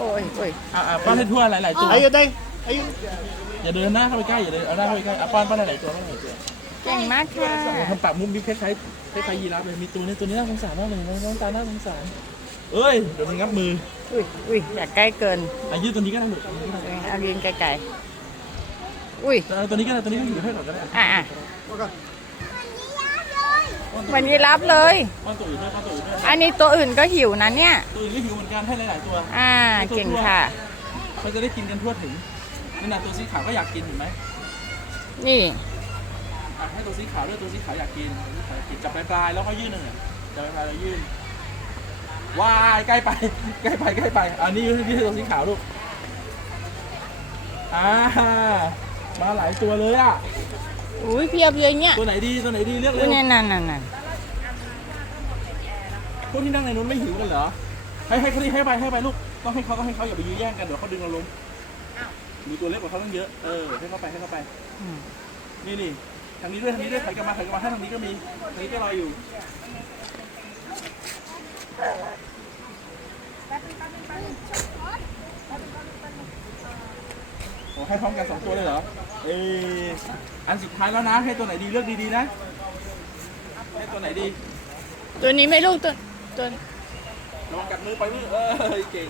โอ้ยโอ้ยอะอะป้อนให้ทั่วหลายๆตัว Ayun, Day. Ayun. อย่าเดินหน้าเข้าไปใกล้อย่าเดินเอาหน้าเข้าไปใกล้อะป้อนป้อนหลายๆตัวป้อนหลายๆตัวเก่งมากค่ะทำปากมุมบิ๊กคล้ายๆคล้ายๆยีราฟเลยมีตัวนี้ตัวนี้น่าสงสารมากเลยน้องตาน่าสงสารเอ้ยเดี๋ยวมันงับมืออุ้ยอุ้ยอย่าใกล้เกินอะยืดตัวนี้ก็ได้หมดเอายืนไกลๆอุ้ยเอาตัวนี้ก็ได้ตัวนี้ก็อยู่ให้ก่อนก็ได้อะอะ เหมือนยีราฟเลยป้อนตัวอื่นด้วยป้อนตัวอื่นด้วยอันนี้ตัวอื่นก็หิวนะเนี่ย ตัวอื่นก็หิวเหมือนกันให้หลายๆตัวอ่าเก่งค่ะมันจะได้กินกันทั่วถึงนี่นะตัวสีขาวก็อยากกินเห็นไหมนี่อะให้ตัวสีขาวด้วยตัวสีขาวอยากกินตัวสีขาวอยากกินจับปลายๆแล้วก็ยื่นหนึ่งอะจับปลายๆแล้วยื่นว้ายใกล้ไปใกล้ไปใกล้ไปอันนี้นี่คือตัวสีขาวลูกอ่ามาหลายตัวเลยอะ อุ้ยเพียบเลยเนี่ยตัวไหนดีตัวไหนดีเลือกอุ้เลยยนั่นนั่นนั่นนั่นพวกที่นั่งในนู้นไม่หิวกันเหรอ ให้ให้เขาดิให้ไปให้ไปลูก ต้องให้เขาต้องให้เขาอย่าไปยื้อแย่งกันเดี๋ยวเขาดึงเราล้มมีตัวเล็กกว่าเขาตั้งเยอะ เออให้เขาไปให้เขาไป อืมนี่นี่ทางนี้ด้วยทางนี้ด้วยถอยกลับมาถอยกลับมาถ้าทางนี้ก็มีทางนี้ก็รออยู่โอ้ให้พร้อมกันสองตัวเลยเหรอ เอออันสุดท้ายแล้วนะ ให้ตัวไหนดีเลือกดีๆนะ ให้ตัวไหนดี ตัวนี้ไหม่ลูกตัวตัว ระวังกัดมือไปมือ เออเก่ง